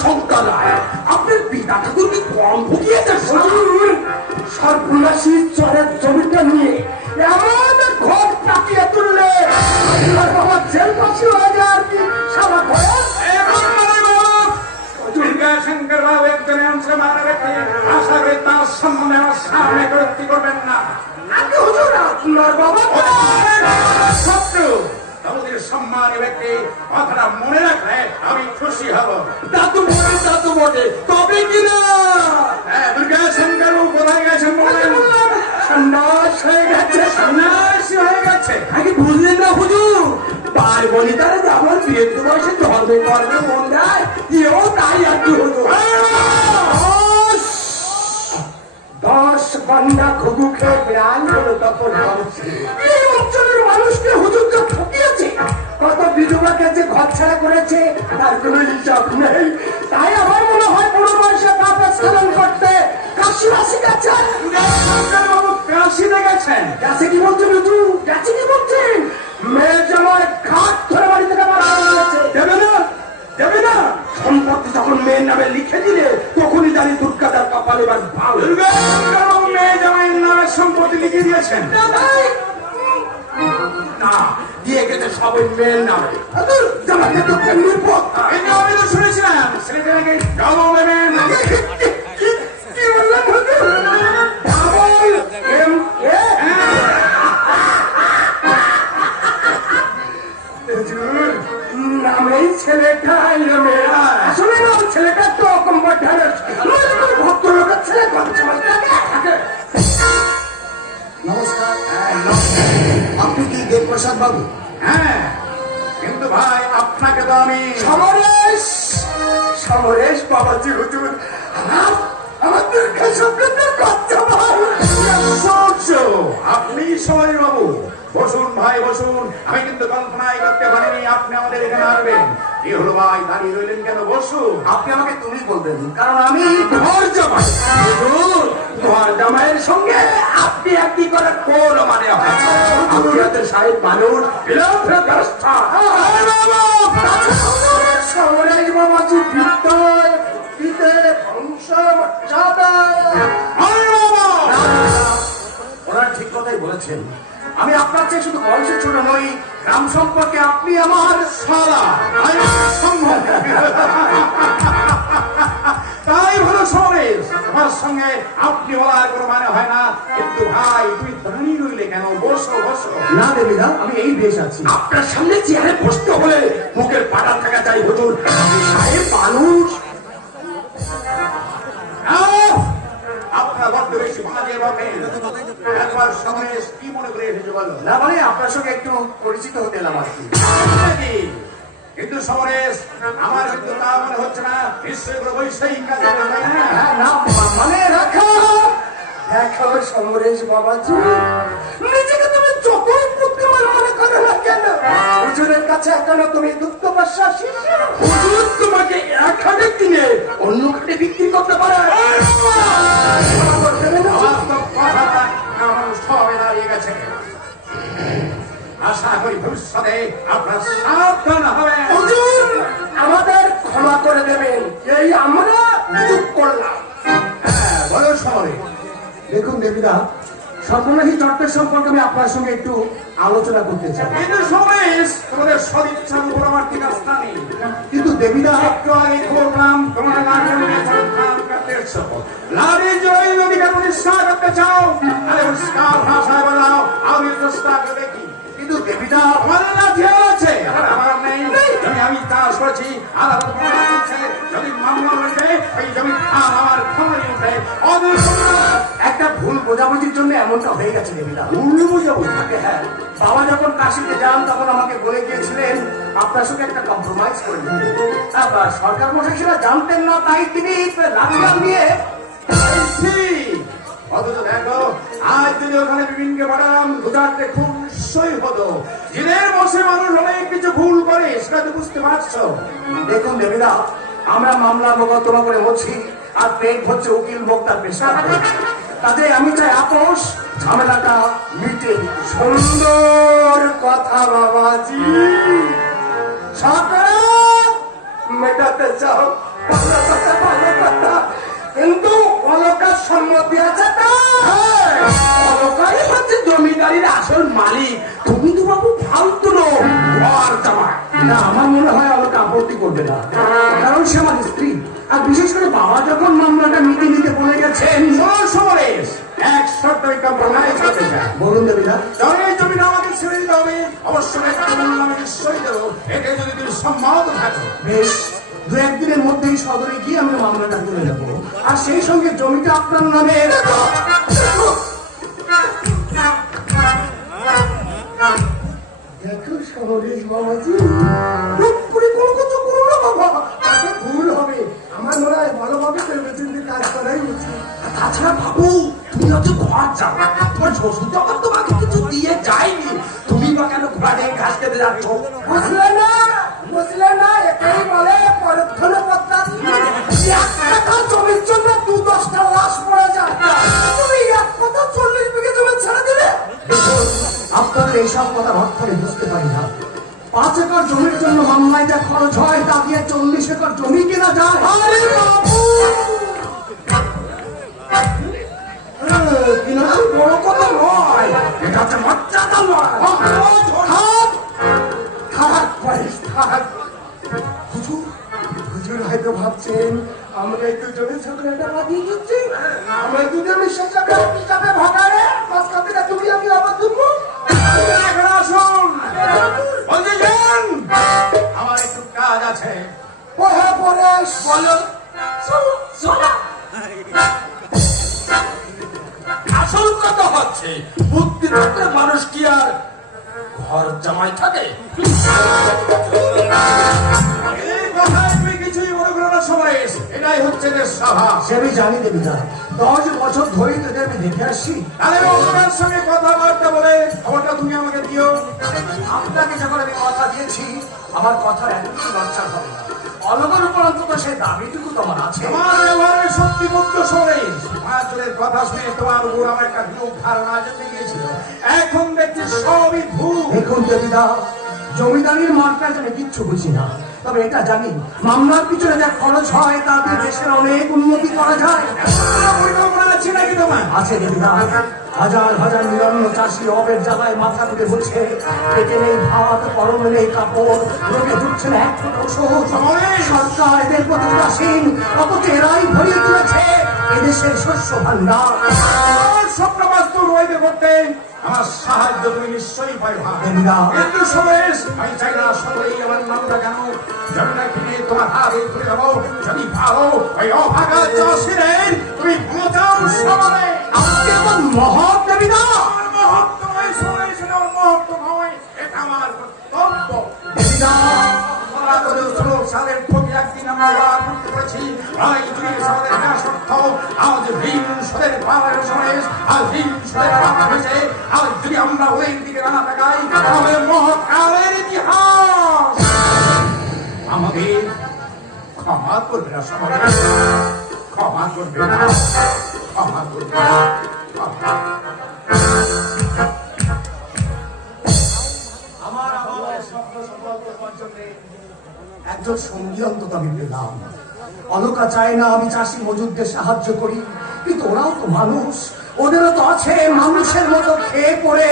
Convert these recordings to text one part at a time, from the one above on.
সন্তান আপনার পিতা ঠাকুর কি কম ভুগিয়েছে সর্বনাশী চরের জমিটা নিয়ে এমন ঘর চাপিয়ে তুললে বাবা জেল ফাঁসি হয়ে যায় আর কি সারা ঘরে? বাবু একজন অংশমানের ব্যক্তি আশা করি তার সম্বন্ধে আমার সামনে করবেন না। বাবা সত্য। আমাদের সম্মানী ব্যক্তি কথাটা মনে রাখলে আমি খুশি হব। তো বটে তো বটে তবে কিনা? হ্যাঁ দুর্গাশঙ্কর বাবু কোথায় গেছেন বললেন সন্ন্যাস হয়ে গেছে সন্ন্যাসী হয়ে গেছে। আগে বুঝলেন না হুজুর। ভাই বনি তারা যেমন বৃদ্ধ বয়সে ধর্মে কর্মে মন দেয় এও তাই আর কি হুজুর দশ বান্ডা ঘুঘু খেয়ে বিড়াল করে তখন কত বিধবাকে যে ঘর ছাড়া করেছে, তার কোনো হিসাব নেই। তাই আমার মনে হয় পুরো বয়সে কাপড় স্খলন করতে কাশি আসি গেছে কাশি গেছেন গেছে কি বলছেন গেছে কি বলছেন মেয়ের জামায় ঘাট ধরে বাড়ি থেকে গেছে মেয়ের নামে জামাকে তো কেমনি এই আমি তো শুনেছিলাম। ছেলেটা নাকি ডবল দেবেন। কি বললেন ডাবল এম নামেই ছেলেটা মেয়েরা। আসলে না ওই ছেলেটা তো কম্বর ঢালাস ভদ্রলোকের ছেলে থাকে। নমস্কার। আপনি কি দেবপ্রসাদ বাবু? হ্যাঁ কিন্তু ভাই আপনাকে তো আমি সমরেশ! সমরেশ বাবাজি হুজুর আমার আমার দুর্গা স্বপ্নদের বাচ্চা আপনি সময় বাবু বসুন ভাই বসুন। আমি কিন্তু কল্পনাই করতে পারিনি আপনি আমাদের এখানে আসবেন। কি হলো ভাই দাঁড়িয়ে রইলেন কেন বসুন আপনি আমাকে তুমি বলবেন কারণ আমি ঘর জামাই। ঘর জামাইয়ের সঙ্গে আপনি একটি করে কোন মানে হয়? সাহেব মানুষ সমরেশ বাবাজি বিদ্যায় বিদে বংশ মর্যাদা ওনার ঠিক কথাই বলেছেন। আমি আপনার চেয়ে শুধু বয়সে ছোট নই গ্রাম সম্পর্কে আপনি আমার সারা। তাই হলো সমেশ আমার সঙ্গে আপনি বলার কোনো মানে হয় না। কিন্তু ভাই তুমি দাঁড়িয়ে রইলে কেন? বসো বসো। না দেবীদা আমি এই বেশ আছি। আপনার সামনে চেয়ারে বসতে হলে মুখের পাটা থাকা চাই হুজুর। সাহেব মানুষ। একবার কি মনে করে এসেছে বলো? না মানে আপনার সঙ্গে একটু পরিচিত হতে এলাম আর কি। কিন্তু সমরেশ আমার কিন্তু তা মনে হচ্ছে না নিশ্চয়ই কোনো বৈষয়িক কাজ হবে, তাই না? হ্যাঁ, না মা- মানে দেখো দেখো সমরেশ বাবাজি নিজেকে তুমি যতই বুদ্ধিমান মনে করো না কেন হুজুরের কাছে এখনও তুমি দুঃখ পাশা হুজুর তোমাকে এক হাজার কিনে অন্য খাটে বিক্রি করতে পারে। কথাটা আমার দাঁড়িয়ে গেছে আশা করি ভবিষ্যতে আপনার সাবধান হবে আমাদের ক্ষমা করে দেবেন। এই আমরা চুপ করলাম। হ্যাঁ বলো দেখুন দেবীদা সর্বনাশী চট্টের সম্পর্কে আমি আপনার সঙ্গে একটু আলোচনা করতে চাই। কিন্তু সমেশ তোমাদের সদিচ্ছার উপর আমার ঠিক আস্থা নেই। কিন্তু দেবীদা একটু আগে করলাম তোমার এসছো। লাঠি জয়ী নদীকে প্রতিষ্ঠা করতে চাও তাহলে পরিষ্কার ভাষায় বলাও আমি চেষ্টা করে দেখি কিন্তু দেবীদা আমার লাঠি আছে। আমার নেই। জমি আমি চাষ করেছি আছে যদি মামলা ওই জমি ধান আমার খবরই একটা ভুল বোঝাবুঝির জন্য এমনটা হয়ে গেছে দেবীদা ভুল বুঝাবো থাকে হ্যাঁ বাবা যখন কাশিতে যান তখন আমাকে বলে গিয়েছিলেন আপনার সঙ্গে একটা কম্প্রোমাইজ করে সরকার মশাই সেটা জানতেন না তাই তিনি নিয়ে আজ যদি ওখানে বিভিনকে পাঠালাম খুব হতো। দিনের বসে মানুষ অনেক কিছু ভুল করে, সেটা তো বুঝতে পারছ? দেখুন দেবীরা আমরা মামলা মোকদ্দমা করে হচ্ছি আর পেট হচ্ছে উকিল ভোক্তার পেশা। তাতে আমি চাই আপোষ, ঝামেলাটা মিটে সুন্দর কথা বাবাজি। সরকার মেটাতে চাও কিন্তু অলকার সম্মতি আছে গাড়ির আসল মালিক তুমি তো বাবু ফালতু লোক। ঘর জামাই না আমার মনে হয় আমাকে আপত্তি করবে না। কারণ সে আমার স্ত্রী। আর বিশেষ করে বাবা যখন মামলাটা মিটে নিতে বলে গেছেন সমরেশ এক শর্ত কম্প্রোমাইজ করতে চাই বলুন দেবীরা তবে এই জমিটা আমাকে ছেড়ে দিতে হবে। অবশ্যই আমি নিশ্চয়ই দেবো। একে যদি তুমি সম্মত থাকো। বেশ দু একদিনের মধ্যেই সদরে গিয়ে আমি মামলাটা তুলে নেব। আর সেই সঙ্গে জমিটা আপনার নামে দেখো সমরেশ খরচ হয় তা দিয়ে চল্লিশ একর জমি কেনা যায়। ভাবছেন আমরা একটু জমি ঝগড়াটা বাঁধিয়ে দিচ্ছি আমরা দুজন হিসাবে বুদ্ধি থাকলে মানুষ কি আর ঘর জামাই থাকে? এটাই হচ্ছে যে সভা সে আমি জানি দেবী দশ বছর ধরেই তোদের আমি দেখে আসছি। সঙ্গে কথাবার্তা বলে খবরটা তুমি আমাকে দিও। আপনাকে যখন আমি কথা দিয়েছি আমার কথার একটু লজ্জা হবে না। অলগর উপর অন্তত সেই দাবিটুকু তোমার আছে। ব্যবহারে সত্যি মুক্ত সমরেশ মায়াচলের কথা শুনে তোমার উপর আমার একটা বিরূপ ধারণা জন্মে গিয়েছিল। এখন দেখছি সবই ভুল। দেখুন দেবীদা জমিদারির মার্কাজ আমি কিচ্ছু বুঝি না। তবে এটা জানি মামলার পিছনে যা খরচ হয় তাতে দেশের অনেক উন্নতি করা যায়। পরিকল্পনা আছে নাকি তোমার? আছে দেবীদা হাজার হাজার নিরন্ন চাষি অবের জ্বালায় মাথা তুলে বলছে পেটে নেই ভাত পরমে নেই কাপড় ঢুকছে না এক ফোঁটা ওষুধ। সরকার এদের প্রতি উদাসীন অথচ এরাই ভরিয়ে তুলেছে এদেশের শস্য ভান্ডার আমার স্বপ্ন বাস্তব হইতে করতে আমার সাহায্য তুমি নিশ্চয়ই পাইবা দেবীদা কিন্তু সমরেশ আমি চাই না সকলেই আমার নামটা কেন জমিটা কিনে তোমার হাতে তুলে দেবো যদি ভালো ওই অভাগা চাষিদের তুমি সমানে আজকে আমার মহৎ দেবীদা তো সালের প্রতি একদিন আমরা করতে পেরেছি আজ যুগে আমাদের দাসত্ব আজ ঋণ সুদের পাওয়ার সমরেশ আজ ঋণ সুদের পাওয়া হয়েছে। আজ যদি আমরা ওই দিকে রানা তাকাই তাহলে মহাকালের ইতিহাস আমাদের ক্ষমা করবে না ক্ষমা করবে না। একজন সঙ্গী অন্তত আমি পেলাম। অলকা চায় না আমি চাষি মজুরদের সাহায্য করি, কিন্তু ওরাও তো মানুষ। ওদেরও তো আছে মানুষের মতো খেয়ে পড়ে।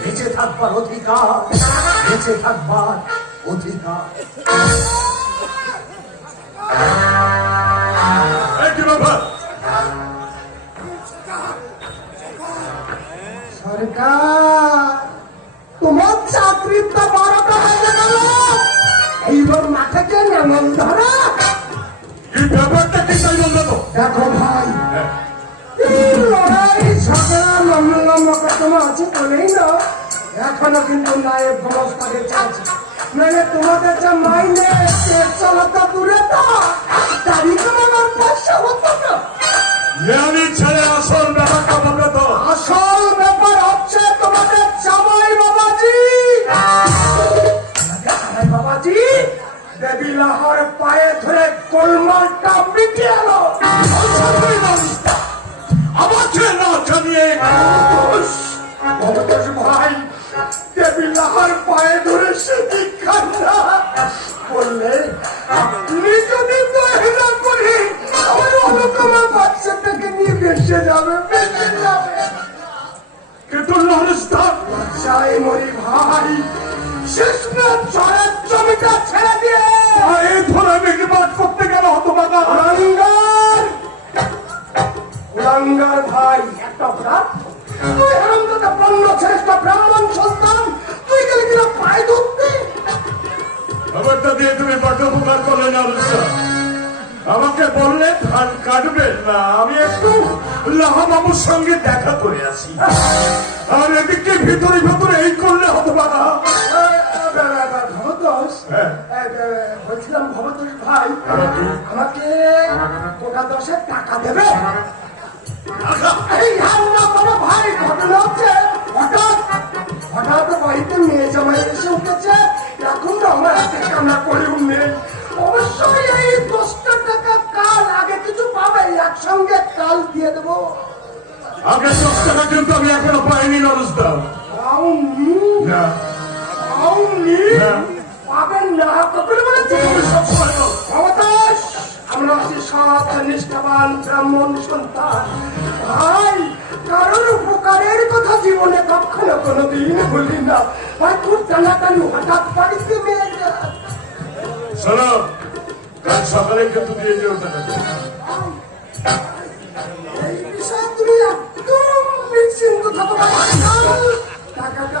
বেঁচে থাকবার অধিকার, বেঁচে থাকবার অধিকার। সরকার তোমার চাকরির তো বারোটা বেজে গেল। এইবার মাঠে কে নেমন ধরা। এই ব্যাপারটা কি তাই বলতো দেখো ভাই লড়াই ঝগড়া মামলা মোকদ্দমা আছে বলেই না। এখনও কিন্তু নায়েব ব্যবস্থাকে চাইছে মানে তোমাদের যা মাইনে পেট চালাতে দূরে তো। তারিখ আমার পয়সা হতো না। আমি ছেলে আসল ব্যাপারটা বলবে তো আসল দেবী লাহর পায়ে ধরে গোলমালটা মিটে এলো। আমাকে না জানিয়ে ভাই, দেবী লাহার পায়ে ধরে সে দীক্ষা বললে, আপনি যদি ভিতরে ভিতরে এই করলে হতো না। ভবতোষ হ্যাঁ। বলছিলাম ভবতোষ ভাই আমাকে কোটা দশের টাকা দেবে? আছি সৎ নিষ্ঠাবান ব্রাহ্মণ সন্তান। ভাই কারোর উপকারের কথা জীবনে কখনো কোনোদিন বলি না। ভাই খুব টানাটানি হঠাৎ বাড়িতে মেয়ে শোনো কাল সকালে কিন্তু দিয়ে যেও টাকাটা এই বিষয়ে তুমি একদম নিশ্চিন্ত থাকো টাকাটা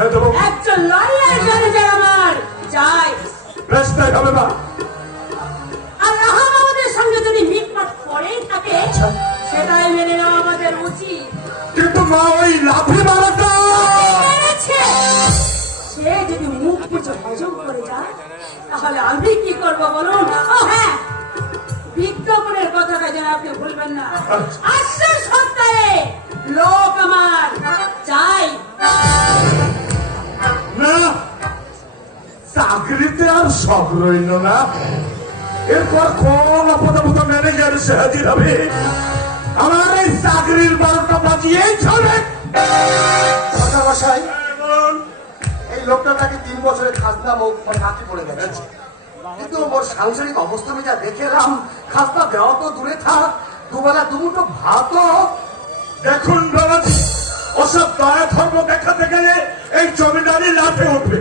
হ্যাঁ, দেবো। একজন লয়ার ম্যানেজার আমার। যাই। বেশ হবে মা আর রাহামাদের সঙ্গে যদি মিটমাট করেই থাকে সেটাই মেনে নেওয়া আমাদের উচিত। কিন্তু মা ওই লাথি মারাটা! সে যদি মুখ বুঝে হজম করে যায় তাহলে আমি কি করব বলুন? ও হ্যাঁ। বিজ্ঞাপনের কথাটা যেন আপনি ভুলবেন না। আসছে সপ্তাহে লোক আমার চাই চাকরিতে আর শখ রইল না। এরপর কোন অপদাপত ম্যানেজার এসে হাজির হবে? আমার এই চাকরির বারোটা বাজিয়েই ছাড়বে মশাই এই লোকটা নাকি তিন খাজনা মুখ নাকি পড়ে গেছে। কিন্তু ওর সাংসারিক অবস্থা আমি যা দেখে এলাম খাজনা দেওয়া তো দূরে থাক দুবেলা দুমুটো ভাতও। দেখুন বাবাজি ওসব দয়া ধর্ম দেখাতে গেলে এই জমিদারি লাফে উঠবে।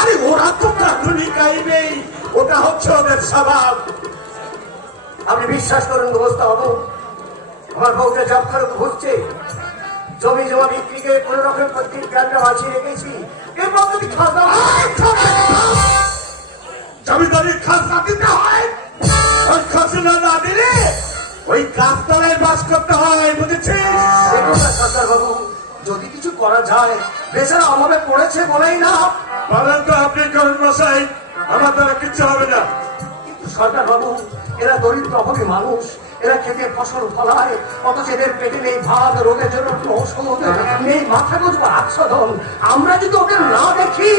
আরে ওরা তো কাঠুনি গাইবেই ওটা হচ্ছে ওদের স্বভাব। আপনি বিশ্বাস করেন ব্যবস্থা হব আমার বউকে জব করে ঘুরছে জমি জমা বিক্রি করে কোনো রকম প্রত্যেক জ্ঞানটা বাঁচিয়ে রেখেছি। এরপর জমিদারির খাজনা দিতে হয়। ওই খাজনা না দিলে ওই গাছতলায় বাস করতে হয়, বুঝেছিস? সরকার বাবু, যদি কিছু করা যায়, বেচারা অভাবে পড়েছে বলেই না। বলেন তো আপনি করুন মশাই আমার দ্বারা কিচ্ছু হবে না। কিন্তু সরকার বাবু এরা দরিদ্র অভাবী মানুষ এরা খেতে ফসল ফলায় অথচ এদের পেটে নেই ভাত রোগের জন্য কোনো ওষুধ নেই মাথা গোজবো আচ্ছাদন। আমরা যদি ওদের না দেখি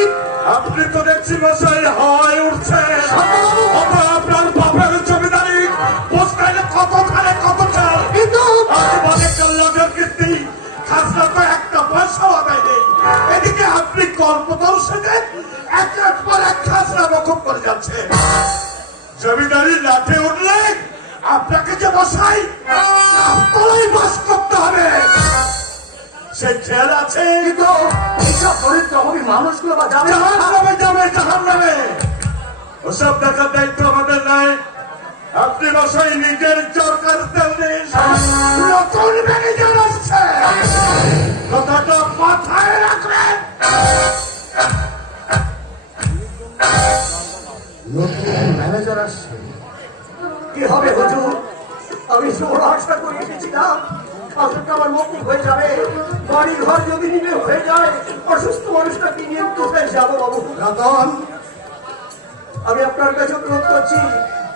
আপনি তো দেখছি মশাই হয় উঠছে। আপনার বাপের জমিদারি বসকাইলে কত খালে কত চাল। তো একটা পয়সাও আদায় নেই। এদিকে আপনি কল্পতল সেজে একের পর এক খাজনা রকম করে যাচ্ছে। জমিদারি লাঠে উঠলে আপনাকে যে বসাই তলাই বাস করতে হবে। সে জেল আছে। কিন্তু এইসব দরিদ্র অভাবী মানুষগুলো বা যাবে জাহান নামে যাবে জাহান নামে ওসব দেখার দায়িত্ব আমাদের নাই। আপনি বসাই নিজের চরকার নতুন ম্যানেজার আসছে। কথাটা মাথায় রাখবেন। নতুন ম্যানেজার আসছে। কি হবে হুজুর? আমি বড় আশা করে এসেছিলাম আমার মকুব হয়ে যাবে। বাড়ি ঘর যদি নিলে হয়ে যায় অসুস্থ মানুষটাকে নিয়ে কোথায় যাব বাবু? আমি আপনার কাছে অনুরোধ করছি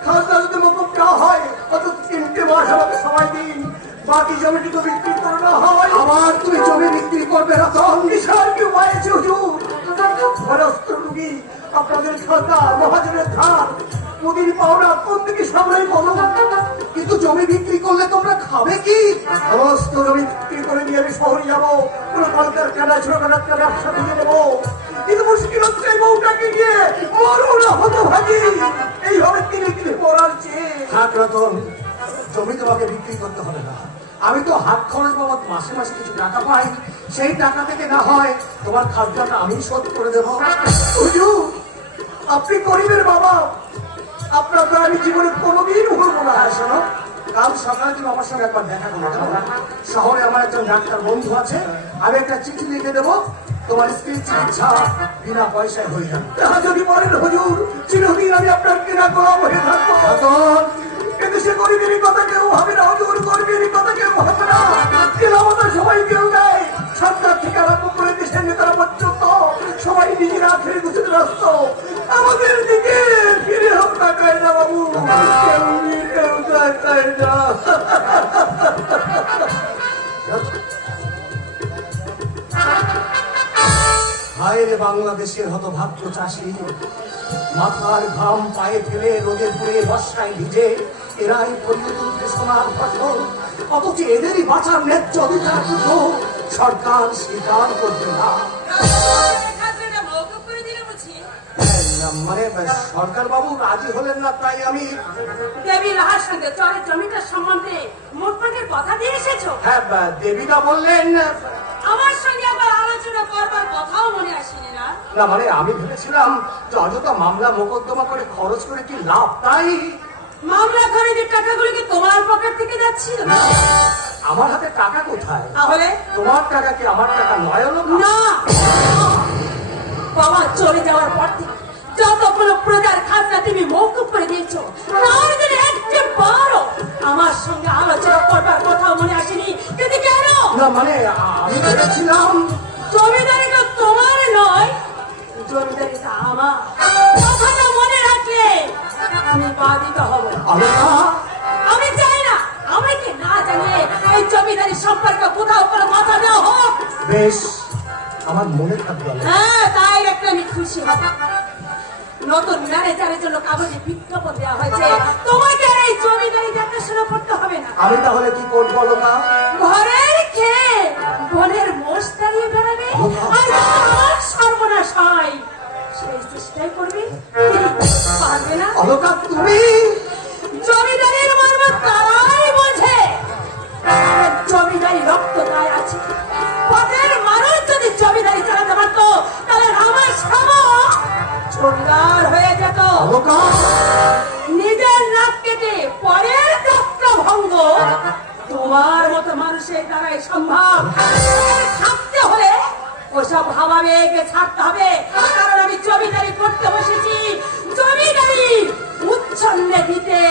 যদি মকুব না হয় অত তিনটে মাস আমাকে সময় দিন বাকি জমিটুকু বিক্রি করে না হয়। আবার তুমি জমি বিক্রি করবে রতন বিশাল কি উপায় হুজুর? রুগী আপনাদের খাতা মহাজনের ধার মুদির পাওনা কোন দিকে সামলাই বলো কিন্তু জমি বিক্রি করলে তোমরা খাবে কি? সমস্ত জমি বিক্রি করে নিয়ে আমি শহরে যাব কোনো কলকারখানা ছোটখাটো ব্যবসা খুঁজে নেব। কিন্তু মুশকিল হচ্ছে বউটাকে নিয়ে মরো না হতো ভাজি এইভাবে তিনে তিনে পড়ার চেয়ে থাক রতন জমি তোমাকে বিক্রি করতে হবে না। আমি তো হাত খরচ বাবদ মাসে মাসে কিছু টাকা পাই। সেই টাকা থেকে না হয় তোমার খাদ্যটা আমি শোধ করে দেবো। আপনি গরিবের বাবা। আপনার তো আমি জীবনে কোনোদিন ভুলবো না। আর শোনো কাল সকালে তুমি আমার সঙ্গে একবার দেখা করো শহরে আমার একজন ডাক্তার বন্ধু আছে। আমি একটা চিঠি লিখে দেবো। তোমার স্ত্রীর চিকিৎসা বিনা পয়সায় হয়ে যাবে। তাহা যদি বলেন, হুজুর, চিরদিন আমি আপনার কেনা গোলাম হয়ে থাকব কিন্তু সে গরিবেরই কথা কেউ হবে না, হুজুর গরিবেরই কথা কেউ হবে না। কেনামতা সবাই কেউ দেয় সরকার থেকে আরম্ভ করে দেশের নেতারা পর্যন্ত সবাই নিজেরা খেয়ে গুছে রাস্ত আমাদের দিকে ফিরে হোক তাকায় না বাবু। কেউ কেউ তাকায় না হায় রে বাংলাদেশের হতভাগ্য চাষি। মাথার ঘাম পায়ে ফেলে রোদে পুড়ে বর্ষায় ভিজে এরাই সোনার ফসল অথচ এদেরই বাঁচার ন্যায্য অধিকারটুকু সরকার স্বীকার করবে না। বুঝি মানে সরকার বাবু রাজি হলেন না তাই আমি দেবী রাহার সঙ্গে চরের জমিটার সম্বন্ধে মোটমাটের কথা দিয়ে এসেছ? হ্যাঁ দেবীরা বললেন কথাও মনে আসেনি না। না মানে আমি ভেবেছিলাম যে মামলা মোকদ্দমা করে খরচ করে কি লাভ? তাই? মামলা খরচের টাকাগুলো কি তোমার পকেট থেকে যাচ্ছিল? আমার হাতে টাকা কোথায়? তাহলে? তোমার টাকা কি আমার টাকা নয় না? বাবা চলে যাওয়ার পর থেকে যতগুলো প্রজার খাজনা তুমি মৌকুব করে দিয়েছ তার জন্য একটা বারো আমার সঙ্গে আলোচনা করবার কথা মনে আসেনি। কিন্তু কেন না মানে আমি ভেবেছিলাম জমিদারিটা বেশ আমার মনে থাকবে। হ্যাঁ তাই একটা আমি খুশি নতুন ম্যানেজারের জন্য কাগজে বিজ্ঞাপন দেওয়া হয়েছে। তোমাকে এই জমিদারি দেখাশোনা করতে হবে না। আমি তাহলে কি করব বলো না ঘরের খেয়ে বনের মোষ দাঁড়িয়ে বেড়াবে আর সর্বনাশ হয়। সেই চেষ্টাই করবে। পারবে না? অলকা তুমি নিজের নাক কেটে পরের রক্ত ভঙ্গ। তোমার মতো মানুষের দ্বারাই সম্ভব। থাকতে হলে ওসব হাওয়া বেগে ছাড়তে হবে। কারণ আমি জমিদারি করতে বসেছি। জমিদারি উচ্ছন্নে দিতে